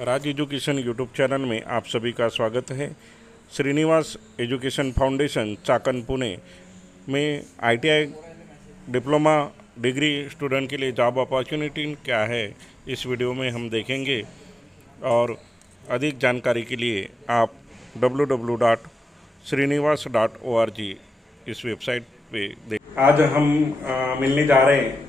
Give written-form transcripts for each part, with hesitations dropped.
राज education YouTube channel में आप सभी का स्वागत है। श्रीनिवास एजुकेशन फाउंडेशन चाकन पुणे में ITI डिप्लोमा डिग्री स्टूडेंट के लिए जॉब अपॉर्चुनिटी क्या है, इस वीडियो में हम देखेंगे। और अधिक जानकारी के लिए आप www.srinivas.org इस वेबसाइट पे देख। आज हम मिलने जा रहे हैं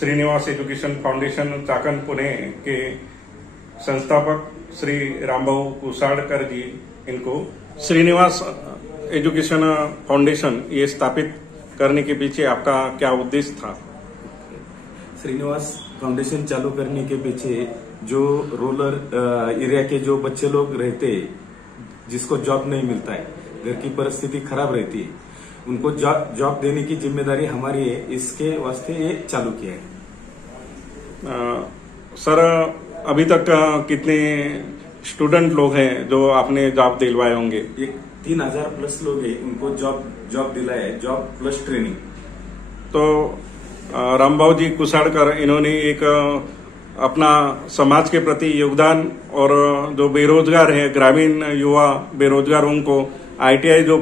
श्रीनिवास एजुकेशन फाउंडेशन चाकन पुणे के संस्थापक श्री रामभाऊ कुसाडकर जी। इनको श्रीनिवास एजुकेशन फाउंडेशन ये स्थापित करने के पीछे आपका क्या उद्देश्य था? श्रीनिवास फाउंडेशन चालू करने के पीछे जो रूरल एरिया के जो बच्चे लोग रहते हैं, जिसको जॉब नहीं मिलता है, घर की परिस्थिति खराब रहती है, उनको जॉब देने की जिम्मेदारी हमारी है। इसके वास्ते ये चालू किया है। सर, अभी तक कितने स्टूडेंट लोग हैं जो आपने जॉब दिलवाए होंगे? एक 3000 प्लस लोग हैं, उनको जॉब दिलाया है, जॉब प्लस ट्रेनिंग। तो रामभाऊ जी कुसाडकर इन्होंने एक अपना समाज के प्रति योगदान और जो बेरोजगार है, ग्रामीण युवा बेरोजगारों को ITI जो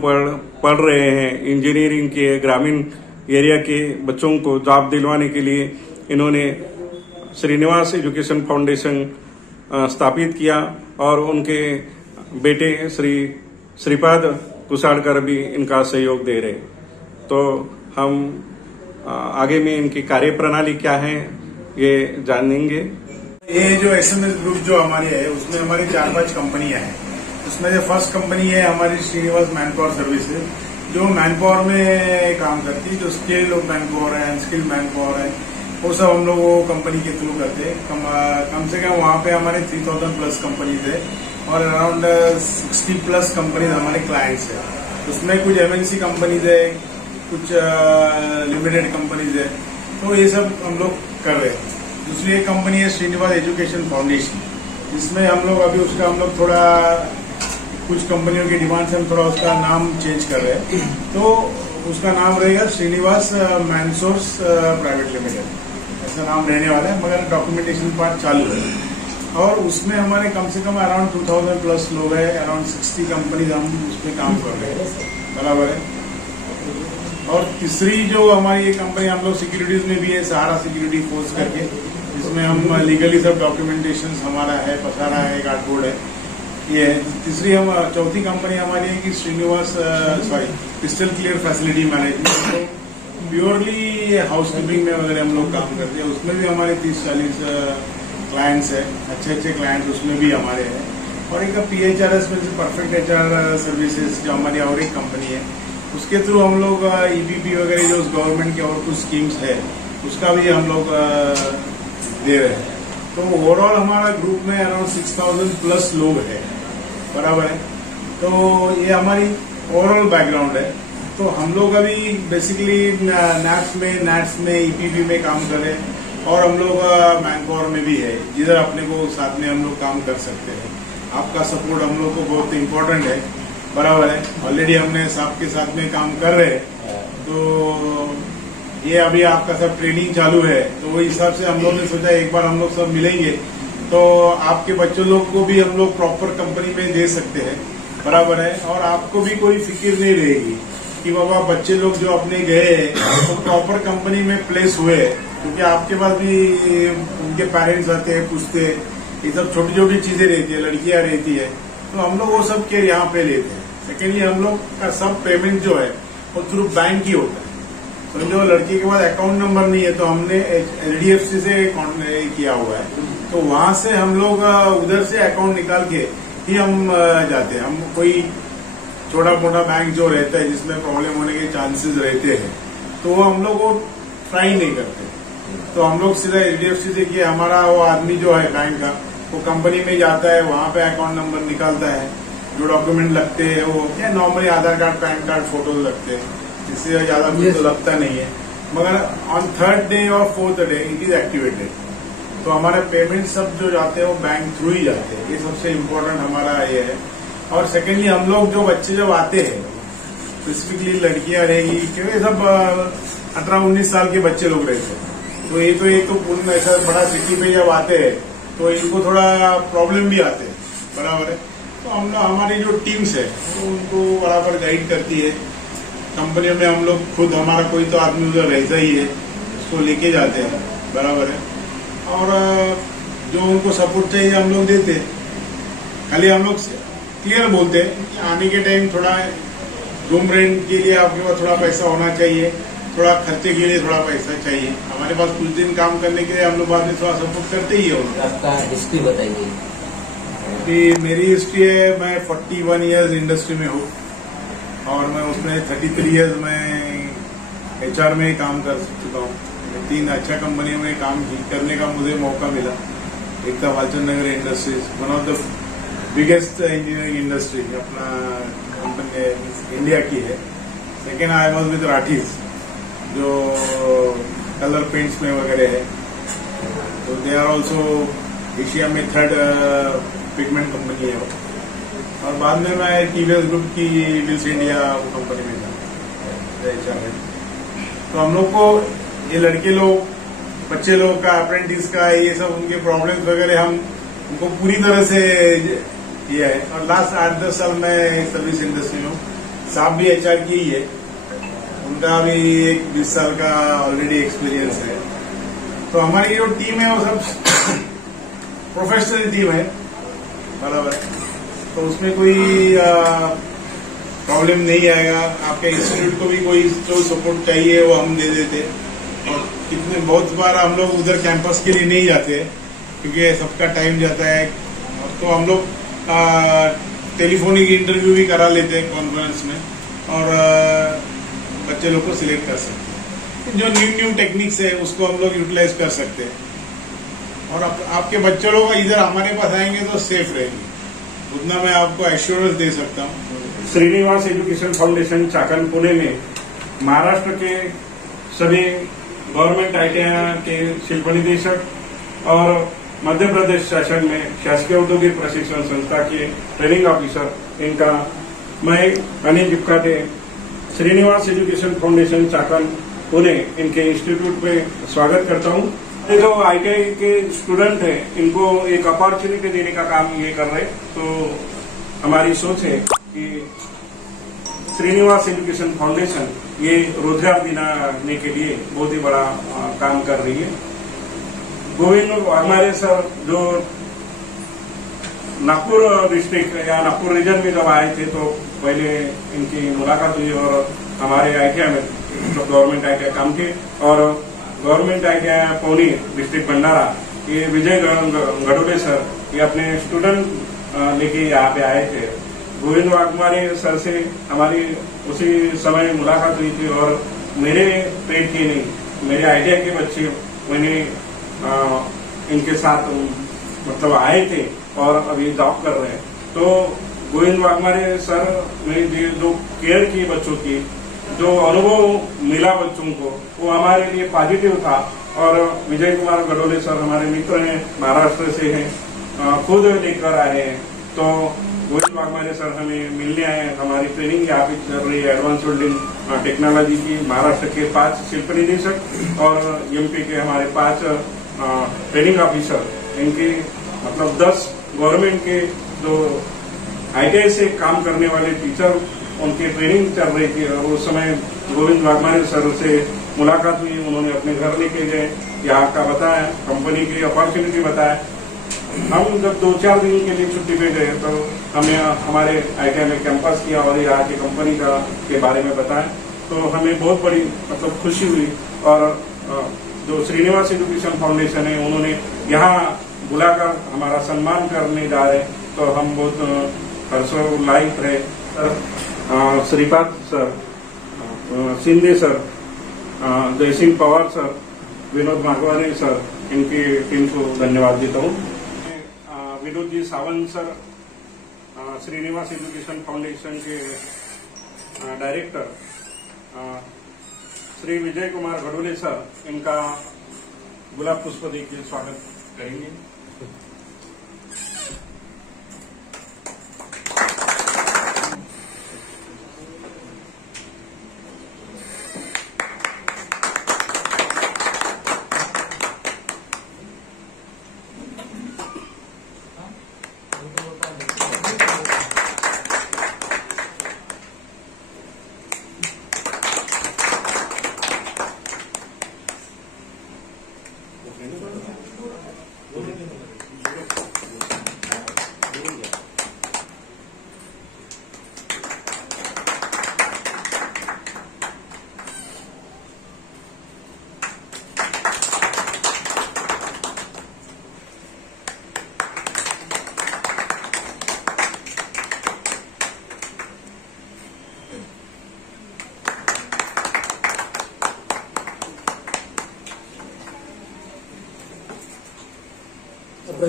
पढ़ रहे हैं, इंजीनियरिंग के ग्रामीण एरिया के बच्चों को जॉब दिलवाने के लिए इन्होंने श्रीनिवास एजुकेशन फाउंडेशन स्थापित किया और उनके बेटे श्रीपाद कुसाडकर भी इनका सहयोग दे रहे। तो हम आगे में इनकी कार्य प्रणाली क्या है ये जानेंगे। ये जो SMS ग्रुप जो हमारे है, उसमें हमारी 4-5 कंपनियां हैं। उसमें जो फर्स्ट कंपनी है हमारी श्रीनिवास मैनपावर सर्विसेज, जो मैनपावर में काम करती है, जो स्किल्ड मैनपावर है, अनस्किल्ड मैनपावर है, वो सब हम लोग वो कंपनी के थ्रू करते हैं। कम से कम वहाँ पे हमारे 3000 प्लस कंपनीज है और अराउंड 60 प्लस कंपनीज हमारे क्लाइंट्स है। उसमें कुछ MNC कंपनीज है, कुछ लिमिटेड कंपनीज है, तो ये सब हम लोग कर रहे हैं। दूसरी एक कंपनी है श्रीनिवास एजुकेशन फाउंडेशन, जिसमें हम लोग अभी हम लोग थोड़ा कुछ कंपनियों की डिमांड से हम थोड़ा उसका नाम चेंज कर रहे हैं। तो उसका नाम रहेगा श्रीनिवास मैनसोर्स प्राइवेट लिमिटेड, ऐसा नाम रहने वाला है, मगर डॉक्यूमेंटेशन पार्ट चालू है। और उसमें हमारे कम से कम अराउंड 2000 प्लस लोग हैं, अराउंड 60 कंपनीज हम उसमें काम कर रहे हैं, बराबर है। और तीसरी जो हमारी ये कंपनी हम लोग सिक्योरिटीज में भी है, सहारा सिक्योरिटी फोर्स करके, जिसमें हम लीगली सब डॉक्यूमेंटेशन हमारा है, पसारा है, कार्डबोर्ड है, ये है। तीसरी चौथी कंपनी हमारी है कि Srinivas crystal clear facility management, तो प्योरली हाउसकीपिंग में वगैरह हम लोग काम करते हैं। उसमें भी हमारे 30-40 क्लाइंट्स है, अच्छे क्लाइंट्स उसमें भी हमारे हैं। और एक PHRS में से परफेक्ट HR सर्विसेज जो हमारी और एक कंपनी है, उसके थ्रू हम लोग EPP वगैरह जो गवर्नमेंट के और कुछ स्कीम्स है उसका भी हम लोग दे रहे हैं। तो ओवरऑल हमारा ग्रुप में अराउंड 6000 प्लस लोग हैं, बराबर है। तो ये हमारी ओवरऑल बैकग्राउंड है। तो हम लोग अभी बेसिकली NATS में EPP में काम कर रहे हैं और हम लोग मैनपावर में भी है, जिधर अपने को साथ में हम लोग काम कर सकते हैं। आपका सपोर्ट हम लोग को बहुत इम्पोर्टेंट है, बराबर है। ऑलरेडी हमने सबके साथ में काम कर रहे हैं, तो ये अभी आपका सब ट्रेनिंग चालू है, तो वो हिसाब से हम लोग ने सोचा एक बार हम लोग सब मिलेंगे तो आपके बच्चों लोग को भी हम लोग प्रॉपर कंपनी में दे सकते हैं, बराबर है। और आपको भी कोई फिक्र नहीं रहेगी कि बाबा बच्चे लोग जो अपने गए तो प्रॉपर कंपनी में प्लेस हुए, क्योंकि आपके पास भी उनके पेरेंट्स आते हैं, पूछते हैं, ये सब छोटी छोटी चीजें रहती है, लड़कियां रहती है, तो हम लोग वो सब केयर यहाँ पे लेते हैं। सेकेंडली हम लोग का सब पेमेंट जो है वो थ्रू बैंक ही होता है। समझो लड़की के पास अकाउंट नंबर नहीं है तो हमने HDFC से किया हुआ है, तो वहां से हम लोग उधर से अकाउंट निकाल के ही हम जाते हैं। हम कोई छोटा मोटा बैंक जो रहता है जिसमें प्रॉब्लम होने के चांसेस रहते हैं, तो वो हम लोग वो ट्राई नहीं करते। तो हम लोग सीधा HDFC से किया, हमारा वो आदमी जो है बैंक का, वो कंपनी में जाता है, वहां पे अकाउंट नंबर निकालता है, जो डॉक्यूमेंट लगते हैं वो क्या नॉर्मली आधार कार्ड, पैन कार्ड, फोटो लगते हैं, इससे ज्यादा कुछ तो लगता नहीं है। मगर ऑन 3rd डे और 4th day it is activated, तो हमारे पेमेंट सब जो जाते हैं वो बैंक थ्रू ही जाते हैं। ये सबसे इम्पोर्टेंट हमारा ये है। और सेकेंडली हम लोग जो बच्चे जब आते हैं, स्पेसिफिकली लड़कियां रहेगी, क्योंकि सब 18-19 साल के बच्चे लोग रहते हैं, तो ये तो पूर्ण ऐसा बड़ा सिटी पे जब आते हैं तो इनको थोड़ा प्रॉब्लम भी आते हैं, बराबर है। तो हम हमारी जो टीम्स है वो उनको बराबर गाइड करती है। कंपनियों में हम लोग खुद, हमारा कोई तो आदमी उधर रहता ही है, उसको लेके जाते हैं, बराबर है। और जो उनको सपोर्ट चाहिए हम लोग देते हैं। खाली हम लोग क्लियर बोलते हैं कि आने के टाइम थोड़ा रूम रेंट के लिए आपके पास थोड़ा पैसा होना चाहिए, थोड़ा खर्चे के लिए थोड़ा पैसा चाहिए। हमारे पास कुछ दिन काम करने के लिए हम लोग बाद में थोड़ा सपोर्ट करते ही है। आपका हिस्ट्री बताइए। कि मेरी हिस्ट्री है, मैं 41 ईयर्स इंडस्ट्री में हूँ और मैं उसमें 33 ईयर्स में HR में काम कर चुका हूँ। 3 अच्छा कंपनियों में काम करने का मुझे मौका मिला। एक था Walchand Nagar industries, one of the biggest engineering industry अपना कंपनी इंडिया की है। Second I was with Rathis, जो कलर पेंट्स में वगैरह है। तो दे आर ऑल्सो एशिया में 3rd पिगमेंट कंपनी है वो। और बाद में मैं TVS ग्रुप की विल्स इंडिया कंपनी में था HR में। तो हम लोग को ये लड़के लोग, बच्चे लोग का, अप्रेंटिस का, ये सब उनके प्रॉब्लम्स वगैरह हम उनको पूरी तरह से किया है। और लास्ट 8-10 साल में सर्विस इंडस्ट्री में हूँ। साहब भी HR की ही है, उनका भी 20 साल का ऑलरेडी एक्सपीरियंस है। तो हमारी जो टीम है वो सब प्रोफेशनल टीम है, बराबर। तो उसमें कोई प्रॉब्लम नहीं आएगा। आपके इंस्टीट्यूट को भी कोई जो सपोर्ट चाहिए वो हम दे देते। और कितने बहुत बार हम लोग उधर कैंपस के लिए नहीं जाते क्योंकि सबका टाइम जाता है। तो हम लोग टेलीफोनिक इंटरव्यू भी करा लेते हैं कॉन्फ्रेंस में और बच्चे लोग को सिलेक्ट कर सकते हैं। जो न्यू टेक्निक्स है उसको हम लोग यूटिलाइज कर सकते हैं। और आपके बच्चे लोग इधर हमारे पास आएंगे तो सेफ रहेंगे, उतना मैं आपको एश्योरेंस दे सकता हूँ। श्रीनिवास एजुकेशन फाउंडेशन चाकन पुणे में महाराष्ट्र के सभी गवर्नमेंट ITI के शिल्प निदेशक और मध्य प्रदेश शासन में शासकीय औद्योगिक प्रशिक्षण संस्था के ट्रेनिंग ऑफिसर, इनका मैं अनिल जिपकाटे श्रीनिवास एजुकेशन फाउंडेशन चाकन पुणे इनके इंस्टीट्यूट में स्वागत करता हूँ। ये जो ITI के स्टूडेंट हैं इनको एक अपॉर्चुनिटी देने का काम ये कर रहे। तो हमारी सोच है कि श्रीनिवास एजुकेशन फाउंडेशन ये रोजगार दिलाने के लिए बहुत ही बड़ा काम कर रही है। गोविंद हमारे सर जो नागपुर डिस्ट्रिक्ट या नागपुर रीजन में जब आए थे तो पहले इनकी मुलाकात हुई और हमारे ITI में गवर्नमेंट ITI काम किए। और गवर्नमेंट ITI पौनी डिस्ट्रिक्ट भंडारा, ये विजय गडोले सर ये अपने स्टूडेंट लेके यहाँ पे आए थे। गोविंद वाघमारे सर से हमारी उसी समय मुलाकात हुई थी और मेरे पेट के नहीं, मेरे ITI के बच्चे मैंने इनके साथ मतलब आए थे और अभी जॉब कर रहे हैं। तो गोविंद वाघमारे सर ने जो केयर की बच्चों की, जो अनुभव मिला बच्चों को, वो हमारे लिए पॉजिटिव था। और विजय कुमार गडोले सर हमारे मित्र हैं, महाराष्ट्र से हैं, खुद लेकर आए हैं। तो गोविंद वाघमारे सर हमें मिलने आए हैं। हमारी ट्रेनिंग यहाँ पे चल रही है एडवांस वेल्डिंग टेक्नोलॉजी की। महाराष्ट्र के 5 शिल्प निदेशक और MP के हमारे 5 ट्रेनिंग ऑफिसर, इनकी मतलब 10 गवर्नमेंट के जो ITI से काम करने वाले टीचर, उनकी ट्रेनिंग चल रही थी। और उस समय गोविंद वाघमारे सर से मुलाकात हुई, उन्होंने अपने घर लेके गए, यहाँ का बताया, कंपनी की अपॉर्चुनिटी बताया। हम जब 2-4 दिन के लिए छुट्टी पे गए तो हमने हमारे ITI में कैंपस किया और यहाँ की कंपनी के बारे में बताया। तो हमें बहुत बड़ी मतलब खुशी हुई। और जो श्रीनिवास एजुकेशन फाउंडेशन है उन्होंने यहाँ बुलाकर हमारा सम्मान करने जा रहे, तो हम बहुत हर्षोल्लासित रहे। Shripad sir, Shinde sir, Jaysingh Pawar sir, Vinod माघवानी सर, इनकी टीम को धन्यवाद देता हूँ। Vinod ji Sawant sir, Shrinivas education foundation के डायरेक्टर, श्री विजय कुमार गडोले सर, इनका गुलाब पुष्प देकर स्वागत करेंगे।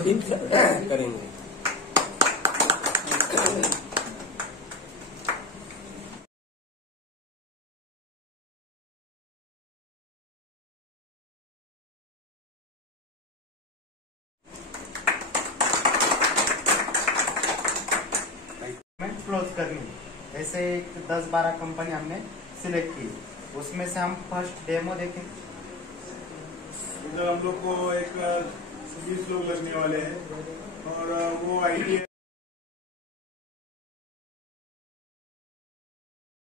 हित करेंगे। क्लोज करनी, ऐसे 10-12 कंपनी हमने सिलेक्ट की, उसमें से हम फर्स्ट डेमो देखें। इधर हम लोग को एक 20 लोग लगने वाले हैं और वो आईटी